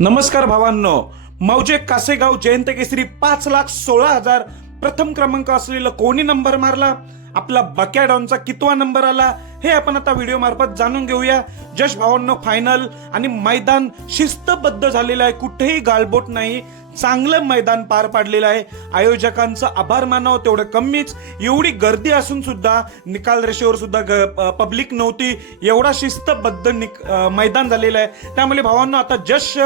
नमस्कार भावांनो. मौजे कासेगाव जयंत केसरी पाच लाख सोळा हजार प्रथम क्रमांक असलेला कोणी नंबर मारला? आपला बक्या कितवा नंबर आला? हे आपण आता व्हिडिओ मार्फत जाणून घेऊया. जश भावांनो फायनल आणि मैदान शिस्तबद्ध झालेलं आहे. कुठेही गाळबोट नाही. चांगलं मैदान पार पाडलेलं आहे. आयोजकांचं आभार मानावं तेवढं कमीच. एवढी गर्दी असून सुद्धा निकाल रेषेवर सुद्धा पब्लिक नव्हती. एवढा शिस्तबद्ध निक- मैदान झालेलं आहे. त्यामुळे भावांनो आता जश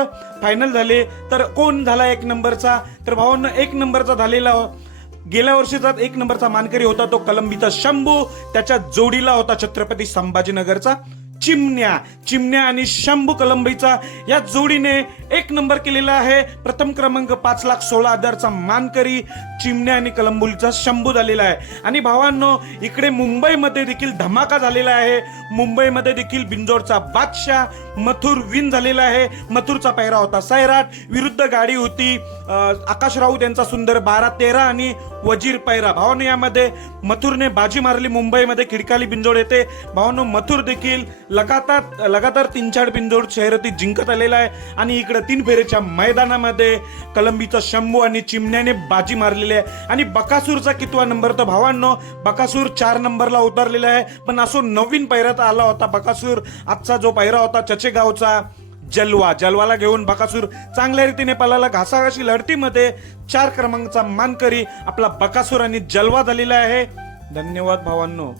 फायनल झाले. तर कोण झाला एक नंबरचा? तर भावांनो एक नंबरचा झालेला हो. गेल्या वर्षीचा एक नंबरचा मानकरी होता तो कलंबीचा शंभू. त्याच्या जोडीला होता छत्रपती संभाजीनगरचा. चिमण्या. चिमण्या आणि शंभू कलंबीचा या जोडीने एक नंबर केलेला आहे. प्रथम क्रमांक पाच लाख सोळा हजारचा मानकरी चिमण्या आणि कलंबोलीचा शंभू झालेला आहे. आणि भावांनो इकडे मुंबईमध्ये देखील धमाका झालेला आहे. मुंबईमध्ये देखील बिंजोडचा बादशाह मथुर विन झालेला आहे. मथुरचा पेहरा होता सैराट. विरुद्ध गाडी होती. आकाश राऊत यांचा सुंदर बारा तेरा आणि वजीर पैरा. भावानं यामध्ये मथुरने बाजी मारली मुंबईमध्ये खिडकाली बिंजोड येते भावानो मथुर देखील लगातार लगातार तीन चार बिंजोड शहरातील जिंकत आलेला आहे. आणि इकडे तीन फेरीच्या मैदानामध्ये कलंबीचा शंभू आणि चिमण्याने बाजी मारलेली आहे. आणि बकासूरचा कितवा नंबर तर भावांनो बकासूर चार नंबरला उतरलेला आहे. पण असो नवीन पैरात आला होता बकासूर. आजचा जो पैरा होता चचेगावचा जलवा जलवाला घेऊन बकासूर चांगल्या रीतीने पलाला घासाघाशी लढतीमध्ये चार क्रमांकचा मानकरी आपला बकासूर आणि जलवा झालेला आहे. धन्यवाद भावांनो.